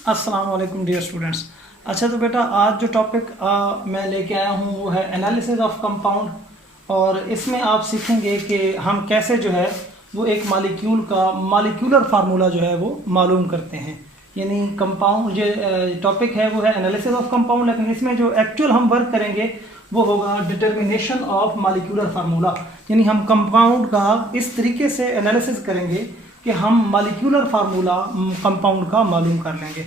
अस्सलाम वालेकुम dear students. अच्छा तो बेटा आज जो टॉपिक मैं लेके आया हूँ वो है एनालिसिस ऑफ कंपाउंड, और इसमें आप सीखेंगे कि हम कैसे जो है वो एक मालिक्यूल का मालिक्यूलर फार्मूला जो है वो मालूम करते हैं। यानी कंपाउंड जो टॉपिक है वो है एनालिसिस ऑफ कंपाउंड, लेकिन इसमें जो एक्चुअल हम वर्क करेंगे वो होगा डिटर्मिनेशन ऑफ मालिक्यूलर फार्मूला। यानी हम कंपाउंड का इस तरीके से एनालिसिस करेंगे कि हम मालिक्यूलर फार्मूला कंपाउंड का मालूम कर लेंगे।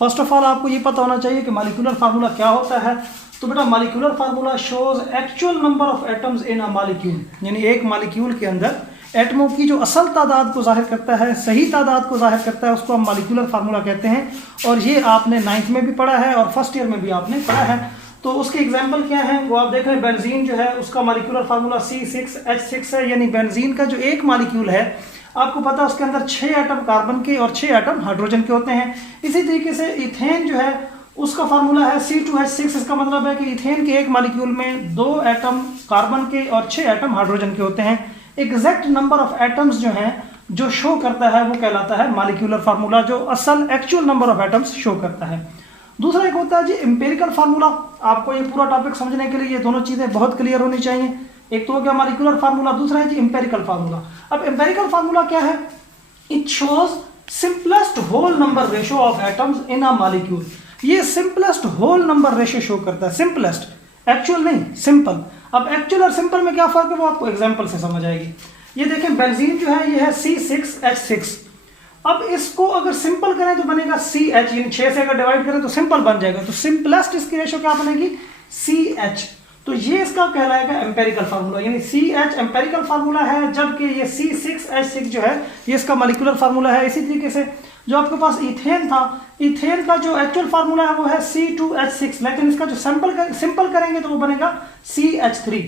फर्स्ट ऑफ ऑल आपको ये पता होना चाहिए कि मालिक्यूलर फार्मूला क्या होता है। तो बेटा molecular formula shows actual number of atoms in a molecule, यानी एक मालिक्यूल के अंदर एटमों की जो असल तादाद को जाहिर करता है, सही तादाद को जाहिर करता है, उसको हम मालिक्यूलर फार्मूला कहते हैं। और ये आपने 9th में भी पढ़ा है और फर्स्ट ईयर में भी आपने पढ़ा है। तो उसके एग्जाम्पल क्या हैं वो आप देख रहे हैं। बेंजीन जो है उसका मालिक्यूलर फार्मूला C6H6 है, यानी बेंजीन का जो एक मालिक्यूल है आपको पता है उसके अंदर 6 एटम कार्बन के और 6 एटम हाइड्रोजन के होते हैं। इसी तरीके से इथेन जो है उसका फार्मूला है C2H6। इसका मतलब है कि इथेन के एक मालिक्यूल में 2 एटम कार्बन के और 6 एटम हाइड्रोजन के होते हैं। एग्जैक्ट नंबर ऑफ एटम्स जो हैं जो शो करता है वो कहलाता है मालिक्यूलर फार्मूला, जो असल actual number of atoms show करता है। दूसरा एक होता है जी एम्पिरिकल फार्मूला। आपको ये पूरा टॉपिक समझने के लिए ये दोनों चीजें बहुत क्लियर होनी चाहिए। एक तो हो गया मालिक्यूलर फार्मूला, दूसरा है जी एम्पिरिकल फार्मूला। अब एम्पिरिकल फार्मूला क्या है? It shows simplest whole number ratio of atoms in a molecule. ये simplest whole number ratio show करता है, सिंपलेस्ट, एक्चुअल नहीं, सिंपल। अब एक्चुअल और सिंपल में क्या फर्क है वो आपको एग्जांपल से समझ आएगी। ये देखें बेंजीन जो है ये है C6H6। अब इसको अगर सिंपल करें तो बनेगा CH, यानी 6 से अगर डिवाइड करें तो सिंपल बन जाएगा। तो सिंपलेस्ट इसकी रेशियो क्या बनेगी? CH। तो ये इसका कहलाएगा एम्पेरिकल फार्मूला, यानी CH एम्पेरिकल फार्मूला है, जबकि ये C6H6 जो है ये इसका मॉलिक्यूलर फार्मूला है। इसी तरीके से जो आपके पास इथेन था, इथेन का जो एक्चुअल फार्मूला है वो है C2H6, लेकिन इसका जो सिंपल करेंगे तो वो बनेगा CH3।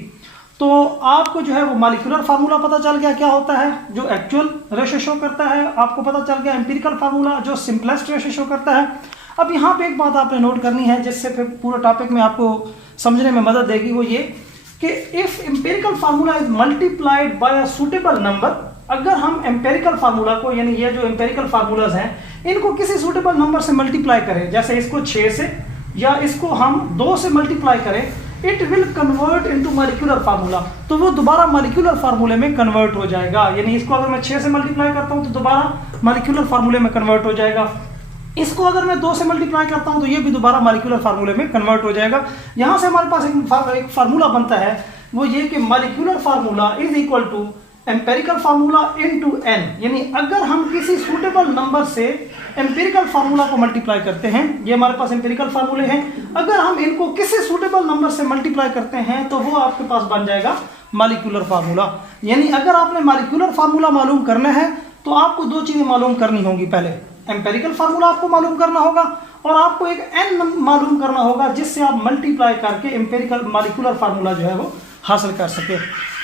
तो आपको जो है वो मॉलिक्यूलर फार्मूला पता चल गया क्या होता है, जो एक्चुअल रेशियो शो करता है। आपको पता चल गया एम्पिरिकल फार्मूला जो सिंपलेस्ट रेशियो शो करता है। अब यहाँ पे एक बात आपने नोट करनी है जिससे फिर पूरा टॉपिक में आपको समझने में मदद देगी, वो ये कि if empirical formula is multiplied by a suitable number, अगर हम एम्पिरिकल फार्मूला को, यानी ये जो एम्पिरिकल फार्मूलाज हैं इनको किसी सूटेबल नंबर से मल्टीप्लाई करें, जैसे इसको 6 से या इसको हम 2 से मल्टीप्लाई करें, it will convert into molecular formula. तो वो दोबारा मॉलिक्यूलर फार्मूले में कन्वर्ट हो जाएगा। यानी इसको अगर मैं 6 से मल्टीप्लाई करता हूँ तो दोबारा मॉलिक्यूलर फार्मूले में कन्वर्ट हो जाएगा। इसको अगर मैं 2 से मल्टीप्लाई करता हूं तो ये भी दोबारा मॉलिक्यूलर फार्मूले में कन्वर्ट हो जाएगा। यहां से हमारे पास एक फार्मूला बनता है, वो ये कि molecular formula is equal to empirical formula into n। यानी अगर हम किसी सूटेबल नंबर से एम्पेरिकल फार्मूला को मल्टीप्लाई करते हैं, ये हमारे पास एम्पेरिकल फार्मूले हैं, अगर हम इनको किसी सूटेबल नंबर से मल्टीप्लाई करते हैं तो वो आपके पास बन जाएगा मॉलिक्यूलर फार्मूला। यानी अगर आपने मॉलिक्यूलर फार्मूला मालूम करना है तो आपको 2 चीजें मालूम करनी होंगी। पहले एम्पेरिकल फार्मूला आपको मालूम करना होगा और आपको एक n मालूम करना होगा जिससे आप मल्टीप्लाई करके एम्पेरिकल मॉलिक्यूलर फार्मूला जो है वो हासिल कर सके।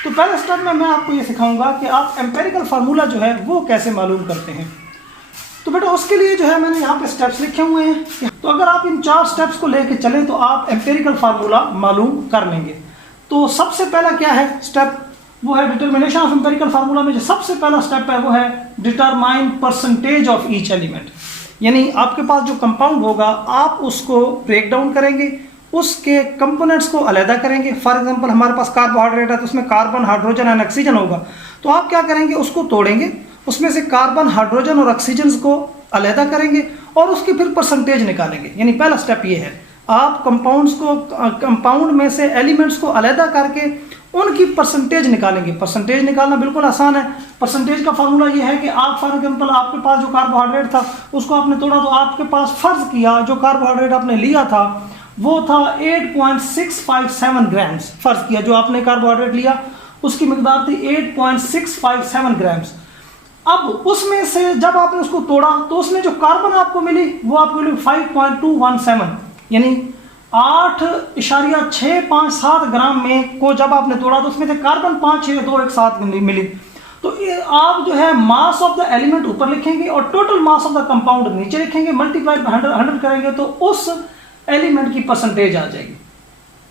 तो पहले स्टेप में मैं आपको ये सिखाऊंगा कि आप एम्पेरिकल फार्मूला जो है वो कैसे मालूम करते हैं। तो बेटा उसके लिए जो है मैंने यहाँ पे स्टेप्स लिखे हुए हैं। तो अगर आप इन 4 स्टेप्स को लेके चलें तो आप एम्पेरिकल फार्मूला मालूम कर लेंगे। तो सबसे पहला क्या है स्टेप, वो है डिटर्मिनेशन ऑफ एम्पेरिकल फार्मूला में जो सबसे पहला स्टेप है वो है determine percentage of each element. यानी आपके पास जो कंपाउंड होगा आप उसको ब्रेक डाउन करेंगे, उसके कंपोनेंट्स को अलहदा करेंगे। फॉर एग्जांपल हमारे पास कार्बोहाइड्रेट है तो उसमें कार्बन, हाइड्रोजन एंड ऑक्सीजन होगा, तो आप क्या करेंगे उसको तोड़ेंगे, उसमें से कार्बन, हाइड्रोजन और ऑक्सीजन को अलहदा करेंगे और उसकी फिर परसेंटेज निकालेंगे। यानी पहला स्टेप ये है, आप कंपाउंड में से एलिमेंट्स को अलहदा करके उनकी परसेंटेज निकालेंगे। परसेंटेज निकालना बिल्कुल आसान है। परसेंटेज का फार्मूला ये है कि आप फॉर एग्जांपल आपके पास जो कार्बोहाइड्रेट था उसको आपने तोड़ा तो आपके पास फर्ज किया जो कार्बोहाइड्रेट आपने लिया था वो था 8.657 ग्राम्स। फर्ज किया जो आपने कार्बोहाइड्रेट लिया उसकी मिकदार थी 8.657 ग्राम्स। अब उसमें से जब आपने उसको तोड़ा तो उसमें जो कार्बन आपको मिली वो आपको मिली 5.217, यानी 8.657 ग्राम में को जब आपने तोड़ा तो उसमें से कार्बन 5.2 एक साथ मिली। तो आप जो है मास ऑफ द एलिमेंट ऊपर लिखेंगे और total mass of the compound नीचे लिखेंगे, मल्टीप्लाई 100 करेंगे तो उस एलिमेंट की परसेंटेज आ जाएगी।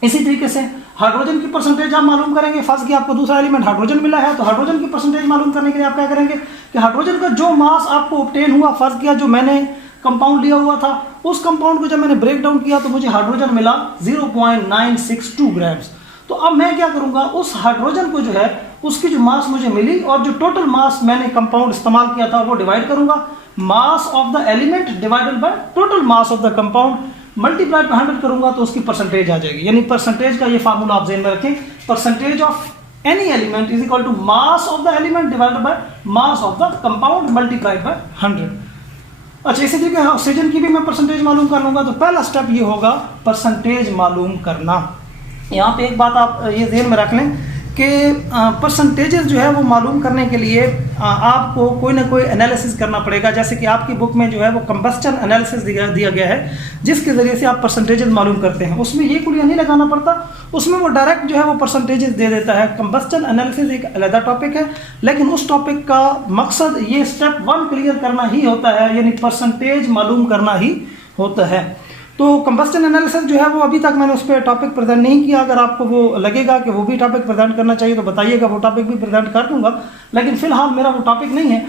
इसी तरीके से हाइड्रोजन की परसेंटेज आप मालूम करेंगे। फर्स्ट की आपको दूसरा एलिमेंट हाइड्रोजन मिला है तो हाइड्रोजन की परसेंटेज मालूम करने के लिए आप क्या करेंगे कि हाइड्रोजन का जो मास आपको ऑब्टेन हुआ, फर्स्ट किया जो मैंने कंपाउंड लिया हुआ था, उस कंपाउंड को जब मैंने ब्रेक डाउन किया तो मुझे हाइड्रोजन मिला 0.962 ग्राम्स। तो अब मैं क्या करूंगा, उस हाइड्रोजन को जो है उसकी जो मास मुझे मिली और जो टोटल मास मैंने कंपाउंड इस्तेमाल किया था वो डिवाइड करूंगा, मास of the element divided by total mass of the compound multiplied by 100 करूंगा तो उसकी परसेंटेज आ जाएगी। यानी परसेंटेज का ये फार्मूला आप ज़हन में रखें, percentage of any element is equal to mass of the element divided by mass of the compound multiplied by 100। अच्छा, इसी तरीके ऑक्सीजन की भी मैं परसेंटेज मालूम कर लूंगा। तो पहला स्टेप ये होगा परसेंटेज मालूम करना। यहाँ पे एक बात आप ये ध्यान में रख लें कि परसेंटेजेस जो है वो मालूम करने के लिए आपको कोई ना कोई एनालिसिस करना पड़ेगा। जैसे कि आपकी बुक में जो है वो कंबस्टन एनालिसिस दिया गया है, जिसके ज़रिए से आप परसेंटेजेस मालूम करते हैं। उसमें ये कुलिया नहीं लगाना पड़ता, उसमें वो डायरेक्ट जो है वो परसेंटेजेस दे देता है। कंबस्टन एनालिसिस एक अलग टॉपिक है, लेकिन उस टॉपिक का मकसद ये स्टेप 1 क्लियर करना ही होता है, यानी परसेंटेज मालूम करना ही होता है। तो कंबस्टन एनालिसिस जो है वो अभी तक मैंने उस पर टॉपिक प्रेजेंट नहीं किया। अगर आपको वो लगेगा कि वो भी टॉपिक प्रेजेंट करना चाहिए तो बताइएगा, वो टॉपिक भी प्रेजेंट कर दूंगा, लेकिन फिलहाल मेरा वो टॉपिक नहीं है।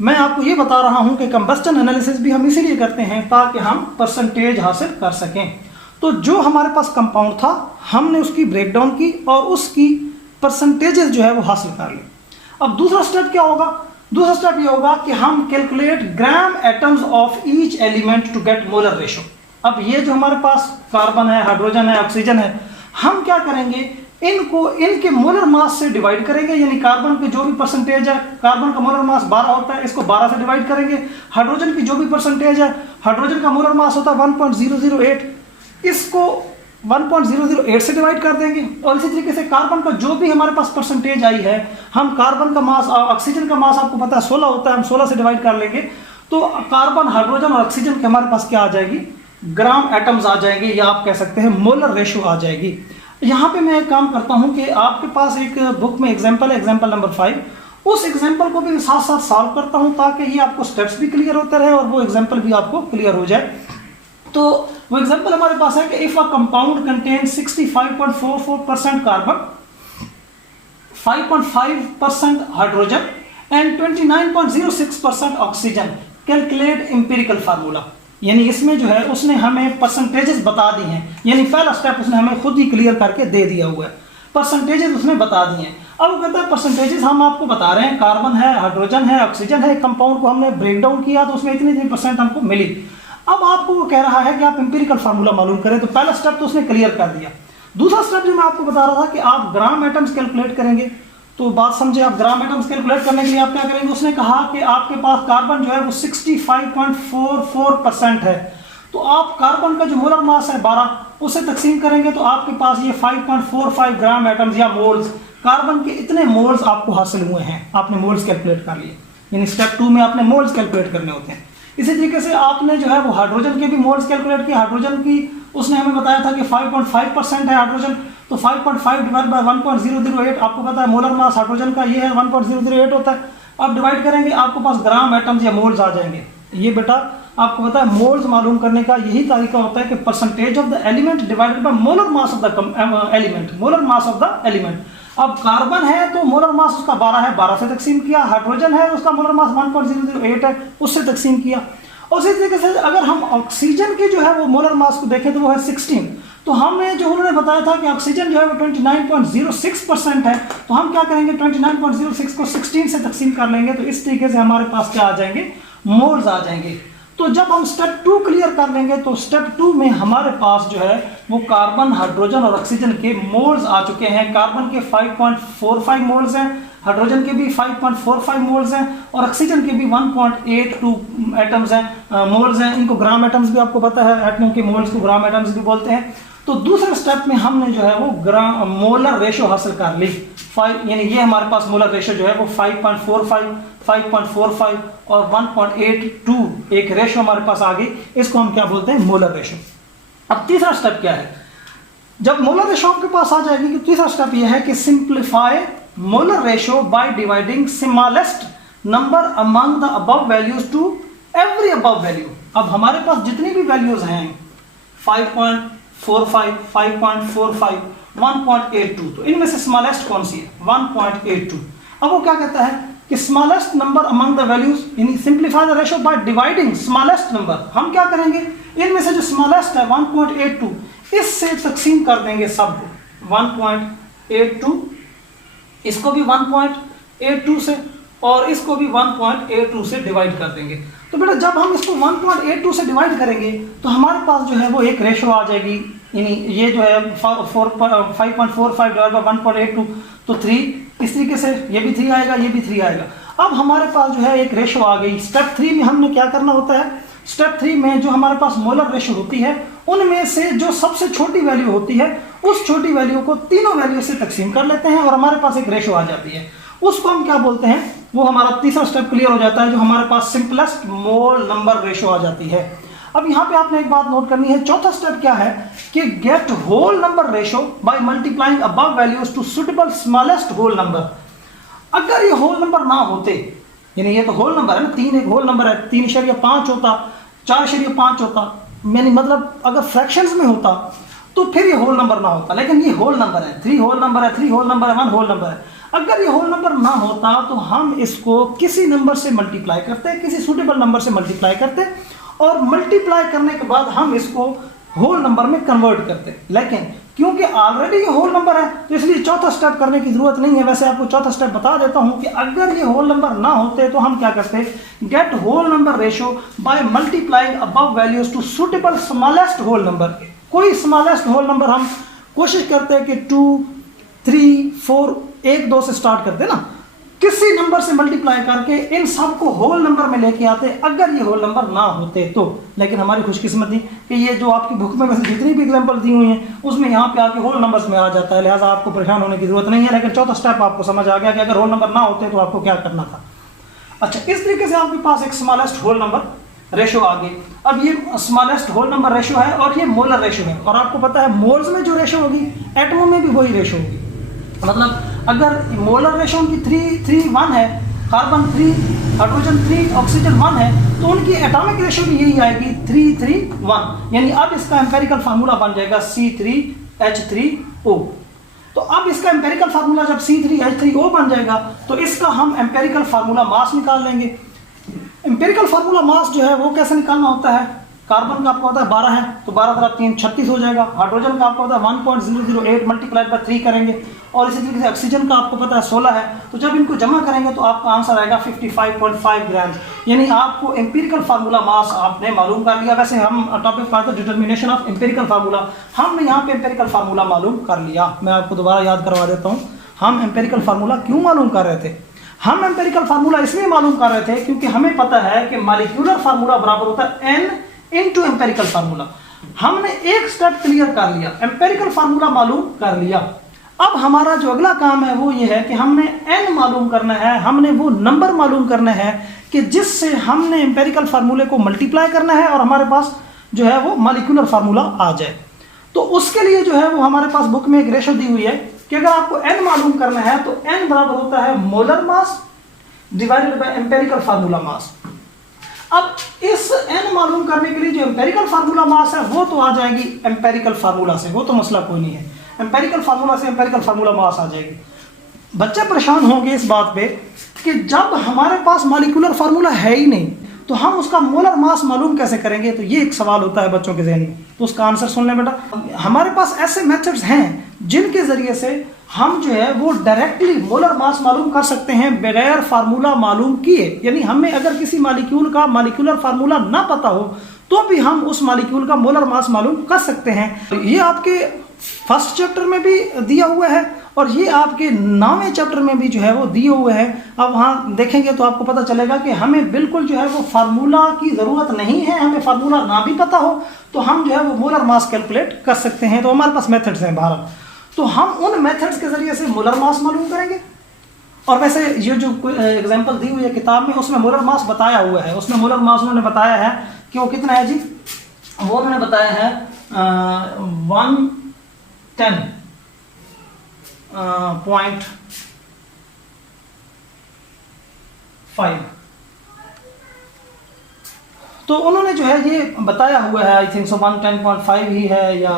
मैं आपको ये बता रहा हूँ कि कंबस्टन एनालिसिस भी हम इसीलिए करते हैं ताकि हम परसेंटेज हासिल कर सकें। तो जो हमारे पास कंपाउंड था हमने उसकी ब्रेक डाउन की और उसकी परसेंटेजेस जो है वो हासिल कर ली। अब दूसरा स्टेप क्या होगा, दूसरा स्टेप ये होगा कि हम calculate gram atoms of each element to get molar ratio. अब ये जो हमारे पास कार्बन है, हाइड्रोजन है, ऑक्सीजन है, हम क्या करेंगे, इनको इनके मोलर मास से डिवाइड करेंगे। यानी कार्बन के जो भी परसेंटेज है, कार्बन का मोलर मास 12 होता है, इसको 12 से डिवाइड करेंगे। हाइड्रोजन की जो भी परसेंटेज है, हाइड्रोजन का मोलर मास होता है 1.008, इसको 1.008 से डिवाइड कर देंगे। और इसी तरीके से कार्बन का जो भी हमारे पास परसेंटेज आई है, हम कार्बन का मास, ऑक्सीजन का मास आपको पता है 16 होता है, हम 16 से डिवाइड कर लेंगे। तो कार्बन, हाइड्रोजन और ऑक्सीजन के हमारे पास क्या आ जाएगी, ग्राम एटम्स आ जाएंगे, या आप कह सकते हैं मोलर रेशो आ जाएगी। यहाँ पे मैं एक काम करता हूँ कि आपके पास एक बुक में एग्जाम्पल है, एग्जाम्पल नंबर 5, उस एग्जाम्पल को भी साथ साथ सॉल्व करता हूँ ताकि ये आपको स्टेप्स भी क्लियर होते रहे और वो एग्जाम्पल भी आपको क्लियर हो जाए। तो वो एग्जाम्पल हमारे पास है कि if a compound contain 65.44% carbon, 5.5% hydrogen and 29.06% oxygen, calculate empirical formula. यानी इसमें जो है उसने हमें परसेंटेजेस बता दी हैं, यानी पहला स्टेप उसने हमें खुद ही क्लियर करके दे दिया हुआ है, परसेंटेजेस उसने बता दिए हैं। अब वो कहता है परसेंटेजेस हम आपको बता रहे हैं, कार्बन है, हाइड्रोजन है, ऑक्सीजन है, कंपाउंड को हमने ब्रेक डाउन किया तो उसमें इतनी परसेंट हमको मिली। अब आपको वो कह रहा है कि आप एम्पिरिकल फार्मूला मालूम करें, तो पहला स्टेप तो उसने क्लियर कर दिया। दूसरा स्टेप जो मैं आपको बता रहा था कि आप ग्राम एटम्स कैलकुलेट करेंगे, तो बात समझे, आप ग्राम एटम्स कैलकुलेट करने के लिए आप क्या करेंगे, उसने कहा कि आपके पास कार्बन जो है वो 65.44% है, तो आप कार्बन का जो मोलर मास है 12, उसे तकसीम करेंगे तो आपके पास ये 5.45 ग्राम एटम्स या मोल्स, कार्बन के इतने मोल्स आपको हासिल हुए हैं। आपने मोल्स कैलकुलेट कर लिए, यानी स्टेप 2 में आपने मोल्स कैलकुलेट करने होते हैं। इसी तरीके से आपने जो है वो हाइड्रोजन के भी मोल्स कैलकुलेट किए। हाइड्रोजन की उसने हमें बताया था कि 5.5% है हाइड्रोजन, तो 5.5 डिवाइड बाय 1.008, आपको पता है मोलर मास हाइड्रोजन का ये है 1.008 होता है। आप डिवाइड करेंगे आपको पास ग्राम एटम्स या मोल्स आ जाएंगे। ये बेटा आपको पता है मोल्स मालूम करने का यही तरीका होता है कि percentage of the element divided by molar mass of the element, molar mass of the element. अब कार्बन है तो मोलर मास उसका 12 है, 12 से तकसीम किया। हाइड्रोजन है उसका मोलर मास 1.008 है, उससे तकसीम किया। और इसी तरीके से अगर हम ऑक्सीजन के जो है वो मोलर मास को देखें तो वो है 16, तो हमें जो उन्होंने बताया था कि ऑक्सीजन जो है वो 29.06% है, तो हम क्या करेंगे 29.06 को 16 से तकसीम कर लेंगे, तो इस तरीके से हमारे पास क्या आ जाएंगे, मोल्स आ जाएंगे। तो जब हम स्टेप 2 क्लियर कर लेंगे तो स्टेप 2 में हमारे पास जो है वो कार्बन, हाइड्रोजन और ऑक्सीजन के मोल्स आ चुके हैं। कार्बन के 5.45 मोल्स हैं, हाइड्रोजन के भी 5.45 मोल्स हैं और ऑक्सीजन के भी 1.82 एटम्स हैं, मोल्स हैं। इनको ग्राम एटम्स भी आपको पता है, एटम के मोल्स को ग्राम एटम्स भी बोलते हैं। तो दूसरे स्टेप में हमने जो है वो ग्राम मोलर रेशो हासिल कर ली 5, यानी ये हमारे पास मोलर रेशो जो है वो 5.45, 5.45 और 1.82 एक रेशो हमारे पास आ गई। इसको हम क्या बोलते हैं, मोलर रेशो। अब तीसरा स्टेप क्या है, जब मोलर रेशो आपके पास आ जाएगी, तो तीसरा स्टेप यह है कि simplify molar ratio by dividing smallest number among the above values to every above value. अब हमारे पास जितनी भी वैल्यूज हैं 5.45, 5.45, 1.82, तो इनमें से स्मॉलेस्ट कौन सी है, 1.82। अब वो क्या कहता है कि smallest number among the values, यानी simplify the ratio by dividing smallest number. हम क्या करेंगे, इनमें से जो स्मॉलेस्ट है 1.82 इससे तकसीम कर देंगे सबको 1.82, इसको भी 1.82 से और इसको भी 1.82 से डिवाइड कर देंगे। तो बेटा जब हम इसको 1.82 से डिवाइड करेंगे तो हमारे पास जो है वो एक रेशो आ जाएगी, यानी ये जो है 5.45 डिवाइड बाय 1.82 तो 3, इस तरीके से ये भी 3 आएगा, ये भी 3 आएगा। अब हमारे पास जो है एक रेशो आ गई। स्टेप 3 में हमने क्या करना होता है, स्टेप 3 में जो हमारे पास मोलर रेशो होती है उनमें से जो सबसे छोटी वैल्यू होती है उस छोटी वैल्यू को तीनों वैल्यू से तकसीम कर लेते हैं और हमारे पास एक रेशो आ जाती है। उसको हम क्या बोलते हैं, वो हमारा तीसरा स्टेप क्लियर हो जाता है, जो हमारे पास सिंपलेस्ट मोल नंबर रेशो आ जाती है। अब यहाँ पे आपने एक बात नोट करनी है, चौथा स्टेप क्या है कि get whole number ratio by multiplying above values to suitable smallest whole number. अगर ये होल नंबर ना होते, यानी ये तो होल नंबर है ना, 3 एक होल नंबर है, 3.5 होता, 4.5 होता, यानी मतलब अगर फ्रैक्शंस में होता तो फिर ये होल नंबर ना होता, लेकिन ये होल नंबर है, 3 होल नंबर है, 3 होल नंबर है, 1 होल नंबर है। अगर ये होल नंबर ना होता तो हम इसको किसी नंबर से मल्टीप्लाई करते, किसी सूटेबल नंबर से मल्टीप्लाई करते और मल्टीप्लाई करने के बाद हम इसको होल नंबर में कन्वर्ट करते। लेकिन क्योंकि ऑलरेडी ये होल नंबर है तो इसलिए चौथा स्टेप करने की जरूरत नहीं है। वैसे आपको चौथा स्टेप बता देता हूं कि अगर ये होल नंबर ना होते तो हम क्या करते, get whole number ratio by multiplying above values to suitable smallest whole number. कोई स्मॉलेस्ट होल नंबर हम कोशिश करते हैं कि 2, 3, 4, 1, 2 से स्टार्ट करते ना, किसी नंबर से मल्टीप्लाई करके इन सबको होल नंबर में लेके आते अगर ये होल नंबर ना होते तो। लेकिन हमारी खुशकिस्मती कि ये जो आपकी बुक में वैसे जितनी भी एग्जांपल दी हुई हैं उसमें यहाँ पे आके होल नंबर्स में आ जाता है, लिहाजा आपको परेशान होने की जरूरत नहीं है। लेकिन चौथा स्टेप आपको समझ आ गया कि अगर होल नंबर ना होते तो आपको क्या करना था। अच्छा, इस तरीके से आपके पास एक स्मॉलेस्ट होल नंबर रेशो आ गई। अब ये स्मॉलेस्ट होल नंबर रेशो है और ये मोलर रेशो है, और आपको पता है मोल्स में जो रेशो होगी एटमों में भी वही रेशो होगी। मतलब अगर मोलर रेशो उनकी 3:1 है, कार्बन 3, हाइड्रोजन 3, ऑक्सीजन 1 है, तो उनकी एटॉमिक रेशो भी यही आएगी 3:3:1। यानी अब इसका एम्पेरिकल फार्मूला बन जाएगा C3H3O। तो अब इसका एम्पेरिकल फार्मूला जब C3H3O बन जाएगा तो इसका हम एम्पेरिकल फार्मूला मास निकाल लेंगे। एम्पेरिकल फार्मूला मास जो है वो कैसे निकालना होता है, कार्बन का आपको पता है 12 है तो 12×3 36 हो जाएगा। हाइड्रोजन का आपको पता है 1.008 मल्टीप्लाइड बाय 3 करेंगे, और इसी तरीके से ऑक्सीजन का आपको पता है 16 है, तो जब इनको जमा करेंगे तो आपका आंसर आएगा 55.5 ग्राम। यानी आपको एम्पिरिकल फार्मूला मास आपने मालूम कर लिया। वैसे हम टॉपिक पढ़ा था डिटर्मिनेशन ऑफ एम्पिरिकल फार्मूला, हमने यहाँ पे एम्पिरिकल फार्मूला मालूम कर लिया। मैं आपको दोबारा याद करवा देता हूँ, हम एम्पिरिकल फार्मूला क्यों मालूम कर रहे थे। हम एम्पिरिकल फार्मूला इसलिए मालूम कर रहे थे क्योंकि हमें पता है कि मॉलिक्यूलर फार्मूला बराबर होता है n इनटू एम्पिरिकल फार्मूला। हमने एक स्टेप क्लियर कर लिया, एम्पिरिकल फार्मूला मालूम कर लिया। अब हमारा जो अगला काम है वो ये है कि हमने n मालूम करना है, हमने वो नंबर मालूम करना है कि जिससे हमने एम्पिरिकल फार्मूले को मल्टीप्लाई करना है और हमारे पास जो है वो मॉलिक्यूलर फार्मूला आ जाए। तो उसके लिए जो है वो हमारे पास बुक में एक रेशो दी हुई है कि अगर आपको n मालूम करना है तो n बराबर होता है molar mass divided by empirical formula mass. अब इस n मालूम करने के लिए जो एम्पेरिकल फार्मूला मास है वो तो आ जाएगी एम्पेरिकल फार्मूला से, वो तो मसला कोई नहीं है, एम्पेरिकल फार्मूला से एम्पेरिकल फार्मूला मास आ जाएगी। बच्चे परेशान होंगे इस बात पे कि जब हमारे पास मॉलिक्यूलर फार्मूला है ही नहीं तो हम उसका मोलर मास मालूम कैसे करेंगे, तो ये एक सवाल होता है बच्चों के ज़हन में। तो उसका आंसर सुन लें बेटा। हमारे पास ऐसे मेथड्स हैं जिनके ज़रिए से हम जो है वो डायरेक्टली मोलर मास मालूम कर सकते हैं बगैर फार्मूला मालूम किए। यानी हमें अगर किसी मॉलिक्यूल का मॉलिक्यूलर फार्मूला ना पता हो तो भी हम उस मॉलिक्यूल का मोलर मास मालूम कर सकते हैं। ये आपके फर्स्ट चैप्टर में भी दिया हुआ है और ये आपके 9वें चैप्टर में भी जो है वो दिए हुए हैं। अब वहाँ देखेंगे तो आपको पता चलेगा कि हमें बिल्कुल जो है वो फार्मूला की ज़रूरत नहीं है। हमें फार्मूला ना भी पता हो तो हम जो है वो मोलर मास कैलकुलेट कर सकते हैं। तो हमारे पास मेथड्स हैं बाहर, तो हम उन मेथड्स के ज़रिए से मोलर मास मालूम करेंगे। और वैसे ये जो एग्जांपल दी हुई है किताब में उसमें मोलर मास बताया हुआ है। उसमें मोलर मास उन्होंने बताया है कि वो कितना है जी, वो उन्होंने बताया है 110.5। तो उन्होंने जो है ये बताया हुआ है, आई थिंक सो 110.5 ही है या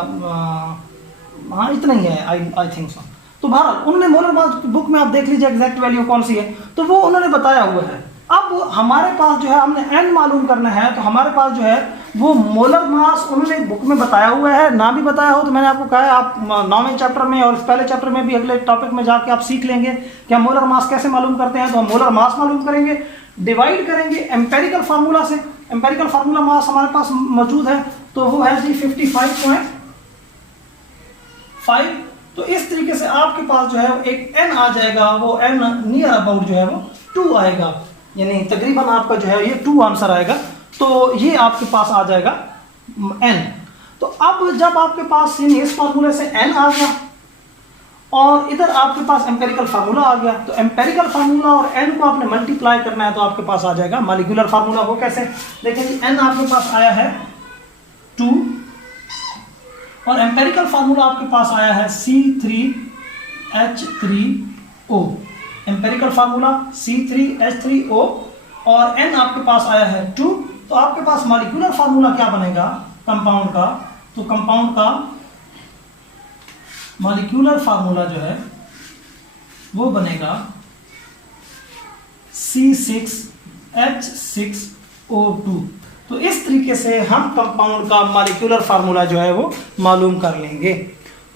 हाँ इतना ही है, आई थिंक सो। तो बहरहाल उन्होंने मोलर मास बुक में आप देख लीजिए एग्जैक्ट वैल्यू कौन सी है, तो वो उन्होंने बताया हुआ है। अब हमारे पास जो है हमने n मालूम करना है, तो हमारे पास जो है वो मोलर मास उन्होंने बुक में बताया हुआ है, ना भी बताया हो तो मैंने आपको कहा है आप 9वें चैप्टर में और इस पहले चैप्टर में भी अगले टॉपिक में जाके आप सीख लेंगे कि हम मोलर मास कैसे मालूम करते हैं। तो हम मोलर मास मालूम करेंगे, डिवाइड करेंगे एम्पेरिकल फार्मूला से। एम्पेरिकल फार्मूला मास हमारे पास मौजूद है, तो वो है जी 55.5। तो इस तरीके से आपके पास जो है एक n आ जाएगा, वो n नियर अबाउट जो है वो 2 आएगा, यानी तकरीबन आपका जो है ये 2 आंसर आएगा। तो ये आपके पास आ जाएगा n। तो अब जब आपके पास इस फार्मूले से n आ गया और इधर आपके पास एम्पेरिकल फार्मूला आ गया, तो एम्पेरिकल फार्मूला और n को आपने मल्टीप्लाई करना है, तो आपके पास आ जाएगा मॉलिक्यूलर फार्मूला। वो कैसे, देखिए जी n आपके पास आया है 2 और एम्पेरिकल फार्मूला आपके पास आया है C3H3O। एम्पेरिकल फार्मूला C3H3O और n आपके पास आया है 2। तो आपके पास मॉलिक्यूलर फार्मूला क्या बनेगा कंपाउंड का, तो कंपाउंड का मॉलिक्यूलर फार्मूला जो है वो बनेगा C6H6O2। तो इस तरीके से हम कंपाउंड का मॉलिक्यूलर फार्मूला जो है वो मालूम कर लेंगे।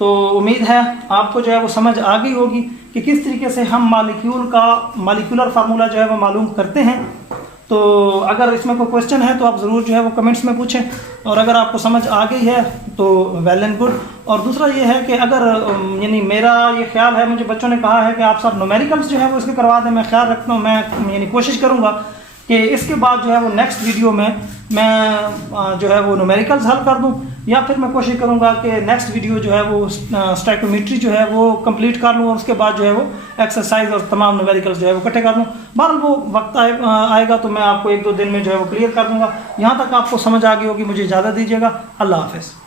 तो उम्मीद है आपको जो है वो समझ आ गई होगी कि किस तरीके से हम मॉलिक्यूलर फार्मूला जो है वो मालूम करते हैं। तो अगर इसमें कोई क्वेश्चन है तो आप ज़रूर जो है वो कमेंट्स में पूछें, और अगर आपको समझ आ गई है तो वेल एंड गुड। और दूसरा ये है कि अगर यानी मेरा ये ख्याल है, मुझे बच्चों ने कहा है कि आप सब न्यूमेरिकल्स जो है वो इसके करवा दें, मैं ख्याल रखता हूँ, मैं यानी कोशिश करूँगा कि इसके बाद जो है वो नेक्स्ट वीडियो में मैं जो है वो न्यूमेरिकल्स हल कर दूं, या फिर मैं कोशिश करूंगा कि नेक्स्ट वीडियो जो है वो स्टैइकोमेट्री जो है वो कंप्लीट कर लूं और उसके बाद जो है वो एक्सरसाइज और तमाम न्यूमेरिकल्स जो है वो इकट्ठे कर लूं। बहरहाल वो वक्त आएगा तो मैं आपको 1-2 दिन में जो है वो क्लियर कर दूंगा। यहाँ तक आपको समझ आ गई होगी, मुझे इजाज़त दीजिएगा। अल्लाह हाफ़िज़।